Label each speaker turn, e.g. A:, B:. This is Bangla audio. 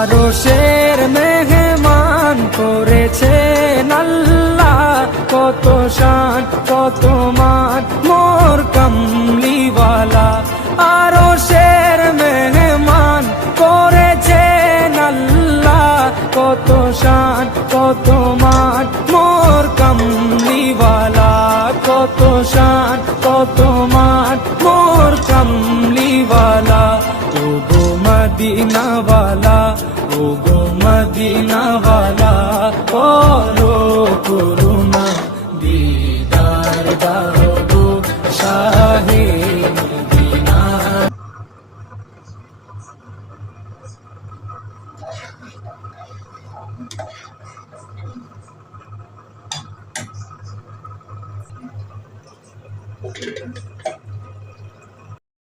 A: আরও শের মেহমান করেছে নাল্লা। কত শান, কত মান, মোর কমলিওয়ালা। আরও শের মেহমান করেছে নাল্লা। কত শান, কত মান, মোর কমলিওয়ালা। কত শান, কত মান, মোর কমলিওয়ালা। ও গো মদিনাওয়ালা করো করুণা দিদার দাও গো শাহে Thank you.